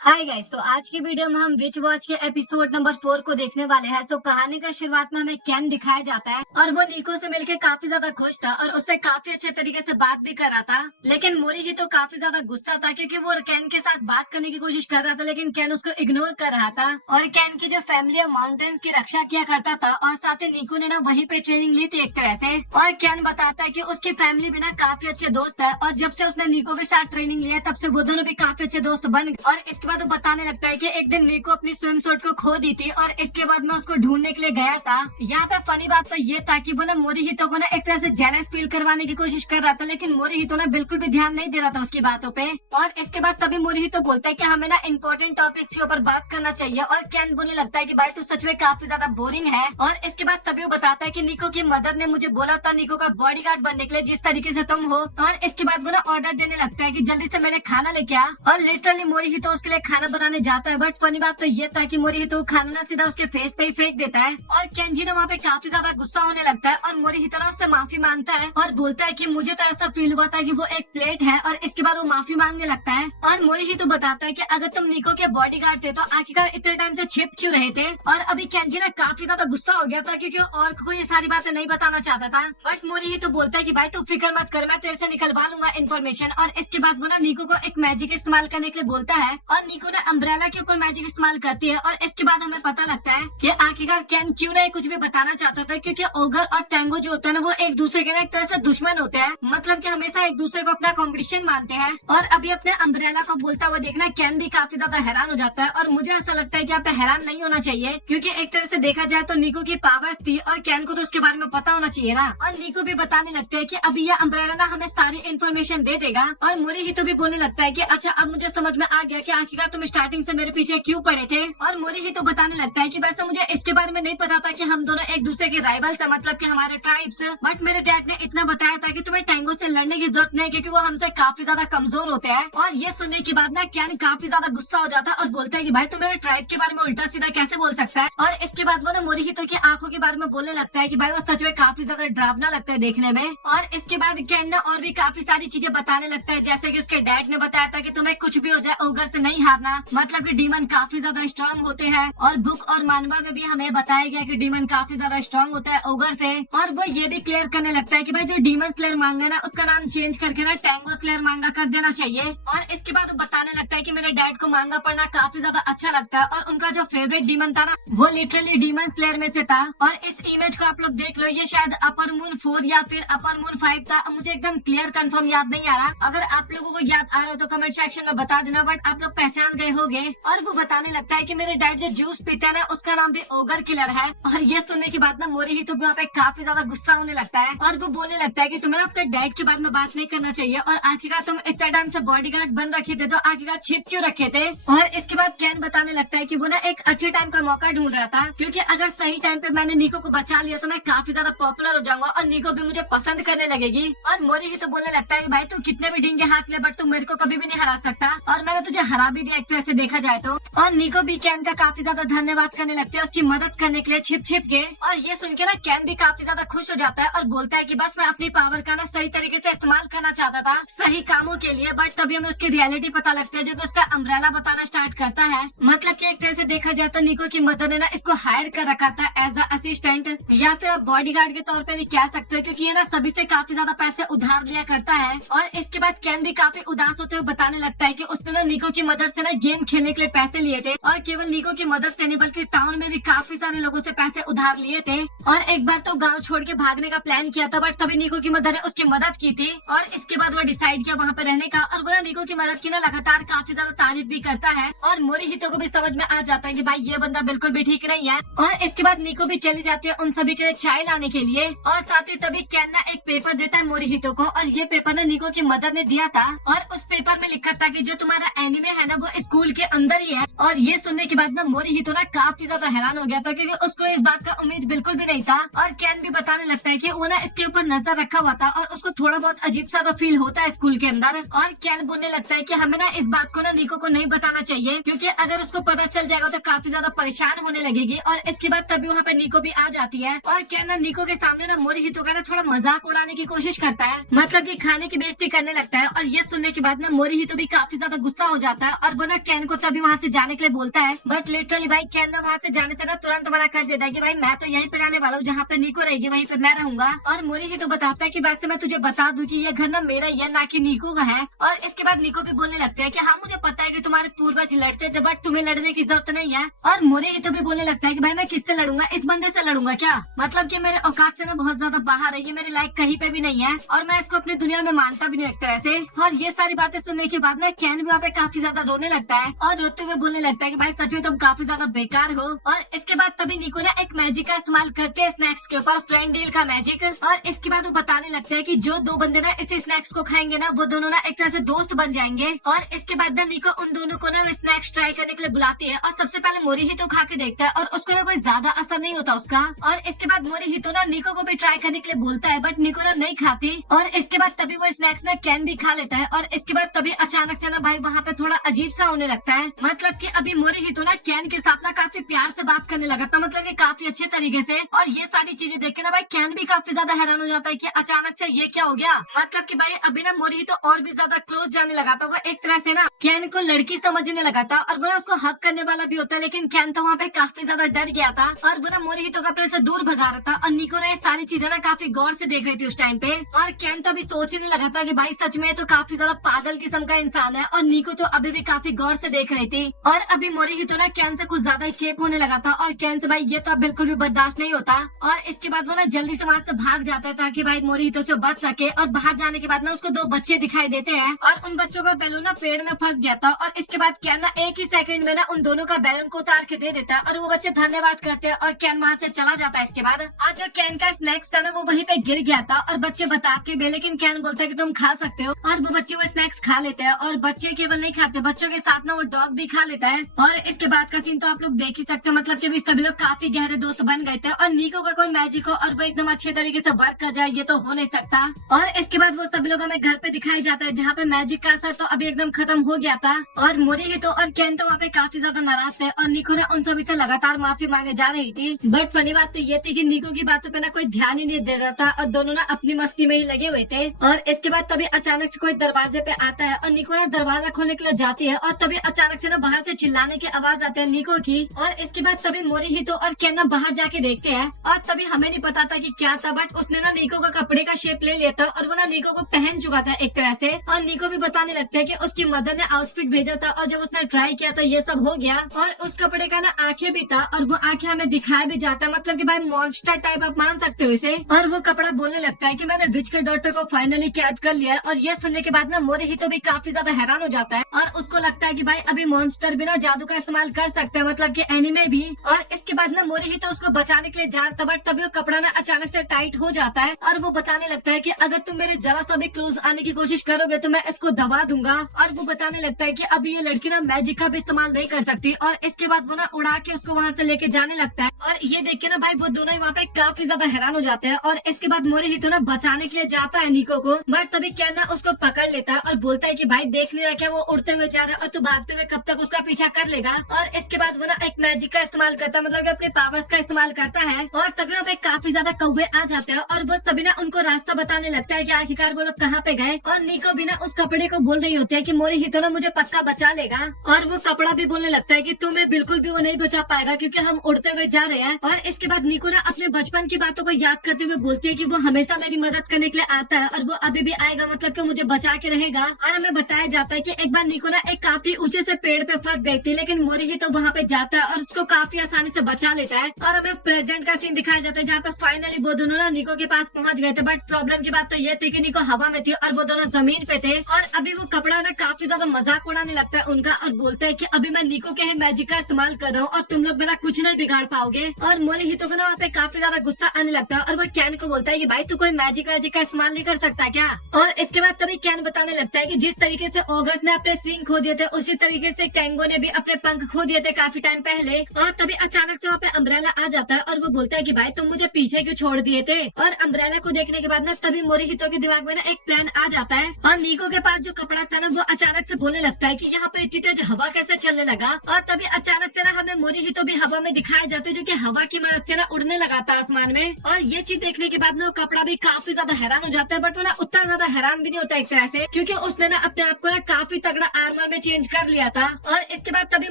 Hi guys, तो आज की वीडियो में हम विच वॉच के एपिसोड नंबर 4 को देखने वाले हैं। सो कहानी का शुरुआत में हमें केन दिखाया जाता है और वो निको से मिलकर काफी ज्यादा खुश था और उससे काफी अच्छे तरीके से बात भी कर रहा था। लेकिन मोरी ही तो काफी ज्यादा गुस्सा था क्योंकि वो केन के साथ बात करने की कोशिश कर रहा था, लेकिन केन उसको इग्नोर कर रहा था। और केन की जो फैमिली है माउंटेन्स की रक्षा किया करता था और साथ ही निको ने ना वहीं पे ट्रेनिंग ली थी एक तरह से। और केन बताता है कि उसकी फैमिली भी ना काफी अच्छे दोस्त है और जब से उसने निको के साथ ट्रेनिंग लिया तब से वो दोनों भी काफी अच्छे दोस्त बन गए। और इसके बाद वो बताने लगता है कि एक दिन निको अपनी स्विम सूट को खो दी थी और इसके बाद मैं उसको ढूंढने के लिए गया था। यहाँ पे फनी बात तो ये था कि वो ना मोरिहितो को ना एक तरह से जेलस फील करवाने की कोशिश कर रहा था, लेकिन मोरिहितो ना बिल्कुल भी ध्यान नहीं दे रहा था उसकी बातों पे। और इसके बाद तभी मोरिहितो बोलता है कि हमें ना इम्पोर्टेंट टॉपिक्स के ऊपर बात करना चाहिए। और केन बोलने लगता है कि भाई तू सच में काफी ज्यादा बोरिंग है। और इसके बाद तभी वो बताता है कि निको की मदर ने मुझे बोला था निको का बॉडीगार्ड बनने के लिए जिस तरीके से तुम हो। और इसके बाद वो ना ऑर्डर देने लगता है कि जल्दी से मेरे खाना लेके आ। और लिटरली मोरिहितो उसके लिए खाना बनाने जाता है, बट फनी बात तो ये था कि मोरिहितो खाना ना सीधा उसके फेस पे ही फेंक देता है। और केंजी ना वहाँ पे काफी ज्यादा गुस्सा होने लगता है और मोरिहितो ना उससे माफी मांगता है और बोलता है कि मुझे तो ऐसा फील हुआ था कि वो एक प्लेट है। और इसके बाद वो माफी मांगने लगता है और मोरिहितो बताता है कि अगर तुम निको के बॉडीगार्ड थे तो आखिरकार इतने टाइम से छिप क्यों रहे थे। और अभी केंजी ना काफी ज्यादा गुस्सा हो गया था क्योंकि और को ये सारी बातें नहीं बताना चाहता था। बट मोरिहितो बोलता है कि भाई तू फिक्र मत कर, मैं तेरे से निकलवा लूंगा इन्फॉर्मेशन। और इसके बाद वो ना निको को एक मैजिक इस्तेमाल करने के लिए बोलता है और निको ना अम्ब्रेला के ऊपर मैजिक इस्तेमाल करती है। और इसके बाद हमें पता लगता है कि आखिरकार केन क्यों नहीं कुछ भी बताना चाहता था, क्योंकि ओगर और टेंगो जो होता है ना वो एक दूसरे के ना एक तरह से दुश्मन होते हैं, मतलब कि हमेशा एक दूसरे को अपना कंपटीशन मानते हैं। और अभी अपने अम्ब्रेला को बोलता हुआ देखना केन भी काफी ज्यादा हैरान हो जाता है। और मुझे ऐसा लगता है कि यहाँ पे हैरान नहीं होना चाहिए, क्योंकि एक तरह से देखा जाए तो निको की पावर्स थी और केन को तो उसके बारे में पता होना चाहिए ना। और निको भी बताने लगता है कि अभी यह अम्ब्रेला ना हमें सारी इन्फॉर्मेशन दे देगा। और मोरिहितो भी बोलने लगता है कि अच्छा अब मुझे समझ में आ गया कि आखिरकार तुम स्टार्टिंग से मेरे पीछे क्यों पड़े थे। और मोरिहितो बताने लगता है कि वैसे मुझे इसके बारे में नहीं पता था कि हम दोनों एक दूसरे के राइवल्स हैं, मतलब कि हमारे ट्राइब्स। बट मेरे डैड ने इतना बताया था कि तुम्हें टेंगो से लड़ने की जरूरत नहीं, क्योंकि वो हमसे काफी ज्यादा कमजोर होते हैं। और ये सुनने के बाद ना केन काफी ज्यादा गुस्सा हो जाता है और बोलता है कि भाई तुम मेरे ट्राइब के बारे में उल्टा सीधा कैसे बोल सकता है। और इसके बाद वो ना मोरिहितो की आंखों के बारे में बोलने लगता है कि भाई वो सच में काफी ज्यादा डरावना लगता है देखने में। और इसके बाद केन ना और भी काफी सारी चीजें बताने लगता है, जैसे कि उसके डैड ने बताया था कि तुम्हें कुछ भी हो जाए ओगर से नहीं हारना, मतलब कि डीमन काफी ज्यादा स्ट्रांग होते हैं। और बुक और मानवा में भी हमें बताया गया कि डीमन काफी ज्यादा स्ट्रांग होता है ओगर से। और वो ये भी क्लियर करने लगता है कि भाई जो डीमन स्लेयर मांगा ना उसका नाम चेंज करके ना टेंगो स्लेयर मांगा कर देना चाहिए। और इसके बाद वो बताने लगता है कि मेरे डैड को मांगा पढ़ना काफी ज्यादा अच्छा लगता है और उनका जो फेवरेट डीमन था ना वो लिटरली डीमन स्लेयर में से था। और इस इमेज को आप लोग देख लो, ये शायद अपर मून 4 या फिर अपर मून 5 था, मुझे एकदम क्लियर कंफर्म याद नहीं आ रहा। अगर आप लोगों को याद आ रहा हो तो कमेंट सेक्शन में बता देना, बट आप लोग पहचान गए होंगे। और वो बताने लगता है कि मेरे डैड जो जूस पीते हैं ना उसका नाम भी ओगर किलर है। और ये सुनने के बाद ना मोरिहितो वहाँ पे काफी ज्यादा गुस्सा होने लगता है और वो बोलने लगता है कि तुम्हें अपने डैड के बारे में बात नहीं करना चाहिए। और आखिरकार तुम इतना टाइम से बॉडीगार्ड बन रखे थे तो आखिरकार छिप क्यों रखे थे। और इसके बाद केन बताने लगता है कि वो ना एक अच्छे टाइम का मौका ढूंढ रहा था, क्योंकि अगर सही टाइम पे मैंने निको को बचा लिया तो मैं काफी ज्यादा पॉपुलर हो जाऊंगा और निको भी मुझे पसंद करने लगेगी। और मोरिहितो बोलने लगता है कि भाई तू कितने भी डिंगे हाथ ले बट तू मेरे को कभी भी नहीं हरा सकता, और मैंने तुझे हरा भी दिया एक तरह से देखा जाए तो। और निको भी केन का काफी ज्यादा धन्यवाद करने लगते हैं उसकी मदद करने के लिए छिप छिप के। और ये सुन के ना केन भी काफी ज्यादा खुश हो जाता है और बोलता है कि बस मैं अपनी पावर का ना सही तरीके से इस्तेमाल करना चाहता था सही कामों के लिए। बट तभी हमें उसकी रियलिटी पता लगती है, जो कि उसका अम्ब्रेला बताना स्टार्ट करता है। मतलब कि एक तरह से देखा जाए तो निको की मदर ने ना इसको हायर कर रखा था एज अ असिस्टेंट या फिर आप बॉडीगार्ड के तौर पे भी कह सकते हो, क्योंकि ये ना सभी से काफी ज्यादा पैसे उधार लिया करता है। और इसके बाद केन भी काफी उदास होते हुए बताने लगता है कि उसने ना निको की मदद से ना गेम खेलने के लिए पैसे लिए थे, और केवल निको की मदद से नहीं बल्कि टाउन में भी काफी सारे लोगों से पैसे उधार लिए थे। और एक बार तो गांव छोड़ के भागने का प्लान किया था, बट तभी निको की मदर ने उसकी मदद की थी। और इसके बाद वो डिसाइड किया वहाँ पे रहने का, और वो निको की मदद की ना लगातार काफी ज्यादा तारीफ भी करता है। और मोरिहितो को भी समझ में आ जाता है कि भाई ये बंदा बिल्कुल भी ठीक नहीं है। और इसके बाद निको भी चली जाती है उन सभी के लिए चाय लाने के लिए। और साथ ही तभी केन ना एक पेपर देता है मोरिहितो को, और ये पेपर ना निको की मदर ने दिया था। और उस पेपर में लिखा था कि जो तुम्हारा एनिमे है ना वो स्कूल के अंदर ही है। और ये सुनने के बाद ना मोरिहितो ना काफी ज्यादा हैरान हो गया था, क्योंकि उसको इस बात का उम्मीद बिल्कुल भी नहीं था। और केन भी बताने लगता है कि वो ना इसके ऊपर नजर रखा हुआ था और उसको थोड़ा बहुत अजीब सा तो फील होता है स्कूल के अंदर। और केन बोलने लगता है कि हमें ना इस बात को ना निको को नहीं बताना चाहिए, क्योंकि अगर उसको पता चल जाएगा तो काफी ज्यादा परेशान होने लगेगी। और इसके बाद तभी वहाँ पे निको भी आ जाती है और केन ना निको के सामने ना मोरिहितो का ना थोड़ा मजाक उड़ाने की कोशिश करता है, मतलब कि खाने की बेइज्जती करने लगता है। और ये सुनने के बाद ना मोरिहितो भी काफी ज्यादा गुस्सा हो जाता है और और वो ना कैन को तभी वहाँ से जाने के लिए बोलता है, बट लिटरली भाई कैन ना वहाँ से जाने से ना तुरंत मना कर देता है कि भाई मैं तो यहीं पे रहने वाला हूँ, जहाँ पे निको रहेगी वहीं पे मैं रहूंगा। और मोरिहितो बताता है कि वैसे मैं तुझे बता दूं कि ये घर ना मेरा ही है, ना कि निको का है। और इसके बाद निको भी बोलने लगता है कि हाँ मुझे पता है कि तुम्हारे पूर्वज लड़ते थे, बट तुम्हें लड़ने की जरूरत नहीं है। और मोरिहितो भी बोलने लगता है कि भाई मैं किससे लड़ूंगा, इस बंदे से लड़ूंगा क्या, मतलब कि मेरे औकात से ना बहुत ज्यादा बाहर है, ये मेरे लायक कहीं पे भी नहीं है और मैं इसको अपनी दुनिया में मानता भी नहीं एक तरह से। और ये सारी बातें सुनने के बाद ना कैन भी वहाँ पे काफी ज्यादा रोने लगता है और रोते हुए बोलने लगता है कि भाई सच में तुम काफी ज्यादा बेकार हो। और इसके बाद तभी निको ना एक मैजिक का इस्तेमाल करते हैं स्नैक्स के ऊपर, फ्रेंड डील का मैजिक। और इसके बाद वो बताने लगता है कि जो दो बंदे ना इस स्नैक्स को खाएंगे ना वो दोनों ना एक तरह से दोस्त बन जाएंगे। और इसके बाद ना निको उन दोनों को ना स्नैक्स ट्राई करने के लिए बुलाती है और सबसे पहले मोरिहितो खा के देखता है और उसको ना कोई ज्यादा असर नहीं होता उसका। और इसके बाद मोरिहितो ना निको को भी ट्राई करने के लिए बोलता है, बट निको ना नहीं खाती। और इसके बाद तभी वो स्नैक्स ना कैन भी खा लेता है और इसके बाद तभी अचानक से ना भाई वहाँ पे थोड़ा अजीब सा होने लगता है, मतलब कि अभी मोरिहितो ना कैन के साथ ना काफी प्यार से बात करने लगा था, मतलब कि काफी अच्छे तरीके से। और ये सारी चीजें देख के ना भाई कैन भी काफी ज्यादा हैरान हो जाता है कि अचानक से ये क्या हो गया, मतलब कि भाई अभी ना मोरिहितो और भी ज्यादा क्लोज जाने लगा था। वो एक तरह से ना कैन को लड़की समझने लगा था और वो ना उसको हक करने वाला भी होता है, लेकिन कैन तो वहाँ पे काफी ज्यादा डर गया था और वो ना मोरिहितो को अपने से दूर भगा रहा था। और निको ने ये सारी चीजें ना काफी गौर से देख रही थी उस टाइम पे। और कैन तो अभी सोचने लगा था कि भाई सच में तो काफी ज्यादा पागल किस्म का इंसान है। और निको तो अभी भी काफी गौर से देख रही थी। और अभी मोरिहितो ना कैन से कुछ ज्यादा ही चेप होने लगा था और कैन से भाई ये तो अब बिल्कुल भी बर्दाश्त नहीं होता। और इसके बाद वो ना जल्दी से वहाँ से भाग जाता है ताकि भाई मोरिहितो से बच सके। और बाहर जाने के बाद ना उसको दो बच्चे दिखाई देते हैं और उन बच्चों का बैलून ना पेड़ में फंस गया था। और इसके बाद कैन ना एक ही सेकंड में ना उन दोनों का बैलून को उतार के दे देता है और वो बच्चे धन्यवाद करते हैं और कैन वहाँ से चला जाता है। इसके बाद और जो कैन का स्नैक्स था ना वो वहीं पे गिर गया था और बच्चे बताते भी, लेकिन कैन बोलता है कि तुम खा सकते हो। और वो बच्चे वो स्नैक्स खा लेते हैं और बच्चे केवल नहीं खाते, बच्चों के साथ ना वो डॉग भी खा लेता है। और इसके बाद का सीन तो आप लोग देख ही सकते हो, मतलब कि अभी सभी लोग काफी गहरे दोस्त बन गए थे। और निको का कोई मैजिक हो और वो एकदम अच्छे तरीके से वर्क कर जाए ये तो हो नहीं सकता। और इसके बाद वो सभी लोग हमें घर पे दिखाई जाता है जहाँ पे मैजिक का असर तो अभी एकदम खत्म हो गया था। और मोरिहितो और कैन तो वहाँ पे काफी ज्यादा नाराज थे और निको ने उन सभी से लगातार माफी मांगे जा रही थी। बट फनी बात तो ये थी कि निको की बातों पे ना कोई ध्यान ही नहीं दे रहा था और दोनों ना अपनी मस्ती में ही लगे हुए थे। और इसके बाद तभी अचानक से कोई दरवाजे पे आता है और निको ना दरवाजा खोलने के लिए जाती है और तभी अचानक से ना बाहर से चिल्लाने की आवाज आती है निको की। और इसके बाद तभी मोरिहितो और कैन ना बाहर जाके देखते हैं और तभी हमें नहीं पता था कि क्या था, बट उसने ना निको का कपड़े का शेप ले लिया था और वो ना निको को पहन चुका था एक तरह से। और निको भी बताने लगता है कि उसकी मदर ने आउटफिट भेजा था और जब उसने ट्राई किया तो ये सब हो गया। और उस कपड़े का ना आंखें भी था और वो आंखें हमें दिखाया भी जाता है, मतलब कि भाई मॉन्स्टर टाइप आप मान सकते हो इसे। और वो कपड़ा बोलने लगता है कि मैंने विच के डॉक्टर को फाइनली कैद कर लिया है। और ये सुनने के बाद ना मोरिहितो भी काफी ज्यादा हैरान हो जाता है और उसको लगता है कि भाई अभी मॉन्स्टर भी ना जादू का इस्तेमाल कर सकते हैं, मतलब कि एनिमे भी। और इसके बाद ना मोरिहितो उसको बचाने के लिए जाता, बट तभी वो कपड़ा ना अचानक से टाइट हो जाता है और वो बताने लगता है कि अगर तुम मेरे जरा सा भी क्लोज आने की कोशिश करोगे तो मैं इसको दबा दूंगा। और वो बताने लगता है कि अभी ये लड़की ना मैजिक का भी इस्तेमाल नहीं कर सकती। और इसके बाद वो ना उड़ा के उसको वहाँ से लेके जाने लगता है और ये देख के ना भाई वो दोनों ही वहाँ पे काफी ज्यादा हैरान हो जाते हैं। और इसके बाद मोरिहितो ना बचाने के लिए जाता है निको को, बट तभी कैन ना उसको पकड़ लेता है और बोलता है कि भाई देख नहीं रहा क्या वो उड़ते हुए जा रहा है और तू भागते हुए कब तक उसका पीछा कर लेगा। और इसके बाद वो ना एक मैजिक का इस्तेमाल करता है, मतलब कि अपने पावर्स का इस्तेमाल करता है और तभी वहाँ पे काफी ज्यादा कौवे आ जाते हैं और वो सभी ना उनको रास्ता बताने लगता है कि आखिरकार वो लोग कहाँ पे गए। और निको भी ना उस कपड़े को बोल रही होती है कि मोरिहितो ना मुझे पक्का बचा लेगा। और वो कपड़ा भी बोलने लगता है कि तुम्हें बिल्कुल भी वो नहीं बचा पाएगा क्योंकि हम उड़ते हुए जा रहे हैं। और इसके बाद निको ना अपने बचपन की बातों को याद करते हुए बोलती है कि वो हमेशा मेरी मदद करने के लिए आता है और वो अभी भी आएगा, मतलब कि मुझे बचा के रहेगा। और हमें बताया जाता है कि एक बार निको ना एक काफी ऊंचे से पेड़ पे फंस गई थी, लेकिन मोरिहितो वहाँ पे जाता है और उसको काफी आसानी से बचा लेता है। और हमें प्रेजेंट का सीन दिखाया जाता है जहाँ पे फाइनली वो दोनों ना निको के पास पहुँच गए थे। बट प्रॉब्लम की बात तो ये थी कि निको हवा में थी और वो दोनों जमीन पे थे। और अभी वो कपड़ा ना काफी ज्यादा मजाक उड़ाने लगता है उनका और बोलता है कि अभी मैं निको के ही मैजिक का इस्तेमाल कर रहा हूँ और तुम लोग मेरा कुछ नहीं बिगाड़ पाओगे। और मोरिहितो को ना वहाँ पे काफी ज्यादा गुस्सा आने लगता है और वो कैन को बोलता है कि भाई तू कोई मैजिक का इस्तेमाल नहीं कर सकता क्या। और इसके बाद तभी कैन बताने लगता है कि जिस तरीके से ऑगस्ट ने अपने सींग खो दिए थे उसी तरीके से टेंगो ने भी अपने पंख खो दिए थे काफी टाइम पहले। और तभी अचानक से वहाँ पे अम्ब्रेला आ जाता है और वो बोलता है कि भाई तुम मुझे पीछे क्यों छोड़ दिए थे। और अम्ब्रेला को देखने के बाद ना तभी मोरिहितो के दिमाग में ना एक प्लान आ जाता है और निको के पास जो कपड़ा था ना वो अचानक से बोलने लगता है कि यहाँ पे इतनी तेज हवा कैसे चलने लगा। और तभी अचानक से ना हमें मोरिहितो भी हवा में दिखाए जाते जो कि हवा की मदद से ना उड़ने लगा था आसमान में। और ये चीज देखने के बाद ना वो कपड़ा भी काफी ज्यादा हैरान हो जाता है, बट वो ना उतना ज्यादा हैरान भी नहीं होता एक तरह से क्योंकि उसने ना अपने आप को ना काफी तगड़ा आर्मर में चेंज कर लिया था। और इसके बाद तभी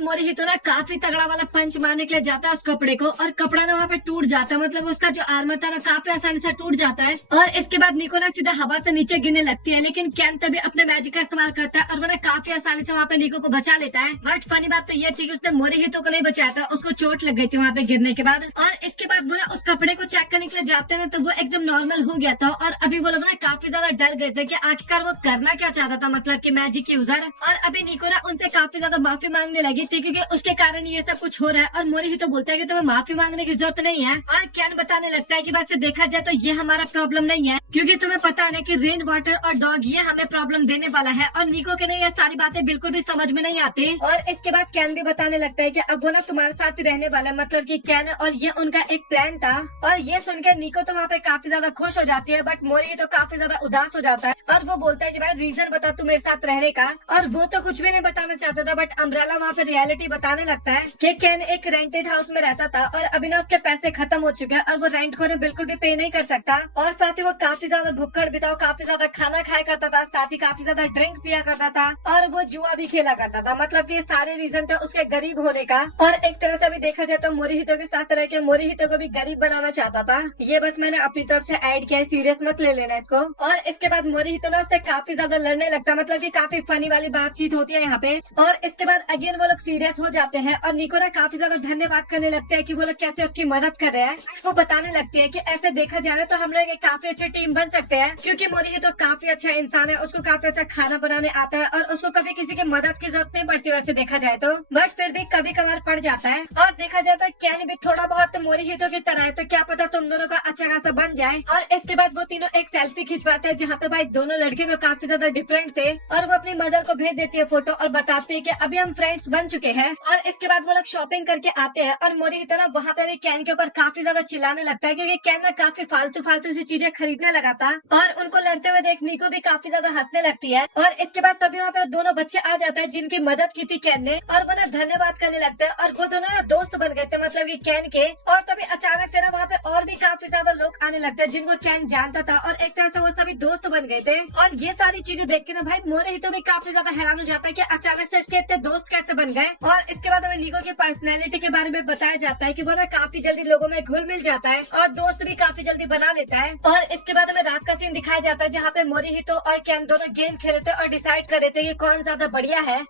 मोरिहितो ना काफी तगड़ा वाला पंच मारने के लिए जाता है उस कपड़े को, और कपड़ा ना वहाँ पे टूट जाता है, मतलब उसका जो आर्मर था ना काफी आसानी से टूट जाता है। और इसके बाद निको ना सीधा हवा से नीचे गिरने लगती है, लेकिन कैन तभी अपने मैजिक का इस्तेमाल करता है और वो ना काफी आसानी से वहाँ पे निको को बचा लेता है। बट फनी बात तो ये थी कि उसने मोरिहितो को नहीं बचाया था, उसको चोट लग गई थी वहाँ पे गिरने के बाद। और इसके बाद वो ना उस कपड़े को चेक करने के लिए जाते हैं तो वो एकदम नॉर्मल हो गया था, और अभी वो लोग ना काफी ज्यादा डर गए थे कि आखिरकार वो करना क्या चाहता था, मतलब कि मैजिक यूजर। और अभी निको ना उनसे काफी ज्यादा माफी मांगने लगी थी क्योंकि उसके कारण ये सब कुछ हो रहा है। और मोरिहितो बोलता है कि तुम्हें माफी मांगने की जरूरत नहीं है। और कैन बताने लगता है कि वैसे देखा जाए तो ये हमारा प्रॉब्लम नहीं है, क्योंकि तुम्हें पता है ना कि रेन वाटर और डॉग ये हमें प्रॉब्लम देने वाला है। और निको के लिए ये सारी बातें बिल्कुल भी समझ में नहीं आती। और इसके बाद कैन भी बताने लगता है कि अब वो ना तुम्हारे साथ रहने वाला है, मतलब कि कैन, और ये उनका एक प्लान था। और ये सुनकर निको तो वहाँ पे काफी ज्यादा खुश हो जाती है, बट मोरी तो काफी ज्यादा उदास हो जाता है। और वो बोलता है कि भाई रीजन बता तू मेरे साथ रहने का। और वो तो कुछ भी नहीं बताना चाहता था, बट अम्ब्रेला वहाँ पे रियलिटी बताने लगता है कि कैन एक रेंटेड हाउस में रहता था और अभी ना उसके पैसे खत्म हो चुके हैं और वो रेंट को बिल्कुल भी पे नहीं कर सकता। और साथ ही वो काफी ज्यादा भुक्कड़ भी था, काफी ज्यादा खाना खाया करता था, साथ ही काफी ज्यादा ड्रिंक पिया करता था, और वो जुआ भी खेला करता था। मतलब कि ये सारे रीजन थे उसके गरीब होने का। और एक तरह से भी देखा जाए तो मोरिहितो के साथ रह के मोरिहितो को भी गरीब बनाना चाहता था। ये बस मैंने अपनी तरफ से ऐड किया है, सीरियस मत ले लेना इसको। और इसके बाद मोरिहितो ना उससे काफी ज्यादा लड़ने लगता, मतलब कि काफी फनी वाली बातचीत होती है यहाँ पे। और इसके बाद अगेन वो लोग सीरियस हो जाते हैं और निको ना काफी ज्यादा धन्यवाद करने लगते हैं कि वो लोग कैसे उसकी मदद कर रहे हैं। वो बताने लगती है कि ऐसे देखा जाए तो हम लोग एक काफी अच्छी टीम बन सकते हैं, क्योंकि मोरिहितो काफी अच्छा इंसान है, उसको काफी अच्छा खाना बनाने आता है और उसको कभी किसी की मदद की जरूरत नहीं पड़ती वैसे देखा जाए तो। बट फिर भी कभी कभार पड़ जाता है। और देखा जाए तो कैन भी थोड़ा बहुत मोरिहितो की तरह है, तो क्या पता तुम दोनों का अच्छा खासा बन जाए। और इसके बाद वो तीनों एक सेल्फी खिंचवाते हैं जहाँ पे भाई दोनों लड़के तो काफी ज्यादा डिफरेंट थे, और वो अपनी मदर को भेज देती है फोटो और बताते हैं कि अभी हम फ्रेंड्स बन चुके हैं। और इसके बाद वो लोग शॉपिंग करके आते हैं और मोरिहितो ना वहाँ पे भी कैन के ऊपर काफी ज्यादा चिल्लाने लगता है, क्योंकि कैन ना काफी फालतू फालतू सी चीजें खरीदने लगा था। और उनको लड़ते हुए देख निको भी काफी ज्यादा हंसने लगती है। और इसके बाद तभी वहाँ पे दोनों बच्चे आ जाते हैं जिनकी मदद की थी कैन ने, और वो ना धन्यवाद करने लगते हैं, और वो दोनों ना दोस्त बन गए थे, मतलब कि कैन के। और तभी अचानक से ना वहाँ पे और भी काफी ज्यादा लोग आने लगते हैं जिनको कैन जानता था, और एक तरह से वो सभी दोस्त बन गए थे। और ये सारी चीजें देख के ना भाई मोरिहितो भी काफी ज्यादा हैरान हो जाता है कि अचानक से इसके इतने दोस्त कैसे बन गए। और इसके बाद हमें निको की पर्सनैलिटी के बारे में बताया जाता है कि वो ना काफी जल्दी लोगों में घुल मिल जाता है और दोस्त भी काफी जल्दी बना लेता है। और इसके बाद हमें रात का सीन दिखाया जाता है जहाँ पे मोरिहितो और कैन दोनों गेम खेले थे और डिसाइड कर रहे थे कि कौन ज्यादा बढ़िया है।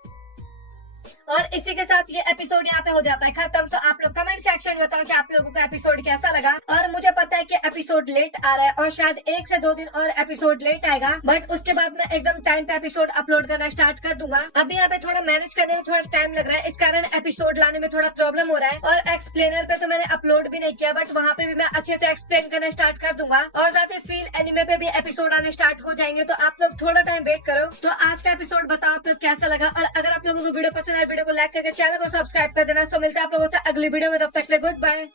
और इसी के साथ ये एपिसोड यहाँ पे हो जाता है खत्म। तो आप लोग कमेंट सेक्शन में बताओ कि आप लोगों को एपिसोड कैसा लगा। और मुझे पता है कि एपिसोड लेट आ रहा है और शायद 1 से 2 दिन और एपिसोड लेट आएगा, बट उसके बाद मैं एकदम टाइम पे एपिसोड अपलोड करना स्टार्ट कर दूंगा। अभी यहाँ पे थोड़ा मैनेज करने में थोड़ा टाइम लग रहा है, इस कारण एपिसोड लाने में थोड़ा प्रॉब्लम हो रहा है। और एक्सप्लेनर पे तो मैंने अपलोड भी नहीं किया, बट वहाँ पे भी मैं अच्छे से एक्सप्लेन करना स्टार्ट कर दूंगा। और साथ ही फील एनिमे पे भी एपिसोड आने स्टार्ट हो जाएंगे, तो आप लोग थोड़ा टाइम वेट करो। तो आज का एपिसोड बताओ आप लोग कैसा लगा, और अगर आप लोगों को वीडियो पसंद आए वीडियो को लाइक करके चैनल को सब्सक्राइब कर देना। सो मिलता है आप लोगों से अगली वीडियो में, तब तक के लिए गुड बाय।